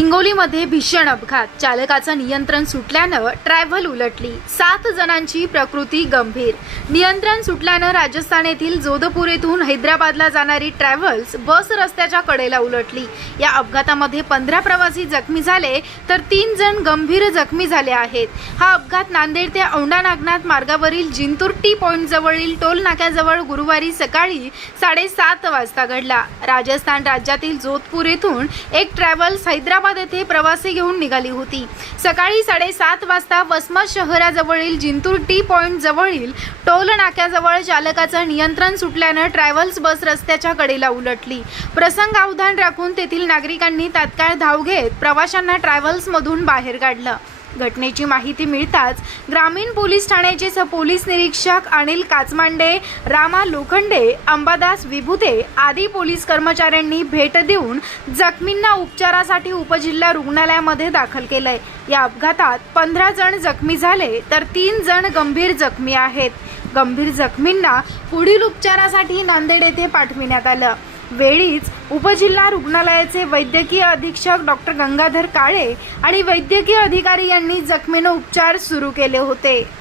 हिंगोलीमध्ये भीषण अपघात. चालकाचं नियंत्रण सुटल्यानं ट्रॅव्हल उलटली. सात जणांची प्रकृती गंभीर. नियंत्रण सुटल्यानं राजस्थान येथील जोधपूर येथून हैदराबादला जाणारी ट्रॅव्हल्स बस रस्त्याच्या कडेला उलटली. या अपघातामध्ये पंधरा प्रवासी जखमी झाले तर तीन जण गंभीर जखमी झाले आहेत. हा अपघात नांदेड ते औंढा नागनाथ मार्गावरील जिंतूर टी पॉईंट जवळील टोल नाक्याजवळ गुरुवारी सकाळी साडेसात वाजता घडला. राजस्थान राज्यातील जोधपूर येथून एक ट्रॅव्हल्स हैदराबाद येथे प्रवासी घेऊन निघाली होती. सकाळी साडेसात वाजता वसमत शहराजवळील जिंतूर टी पॉइंट जवळील टोल नाक्याजवळ चालकाचं नियंत्रण सुटल्यानं ट्रॅव्हल्स बस रस्त्याच्या कडेला उलटली. प्रसंग अवधान राखून तेथील नागरिकांनी तात्काळ धाव घेत प्रवाशांना ट्रॅव्हल्समधून बाहेर काढलं. घटनेची माहिती मिळताच ग्रामीण पोलीस ठाण्याचे स पोलीस निरीक्षक अनिल काचमांडे रामा लोखंडे अंबादास विभुते आदी पोलीस कर्मचाऱ्यांनी भेट देऊन जखमींना उपचारासाठी उपजिल्हा रुग्णालयामध्ये दाखल केलंय. या अपघातात पंधरा जण जखमी झाले तर तीन जण गंभीर जखमी आहेत. गंभीर जखमींना पुढील उपचारासाठी नांदेड येथे पाठविण्यात आलं. वेळीच उपजिल्हा रुग्णालयाचे वैद्यकीय अधीक्षक डॉक्टर गंगाधर काळे आणि वैद्यकीय अधिकारी यांनी जखमीनं उपचार सुरू केले होते.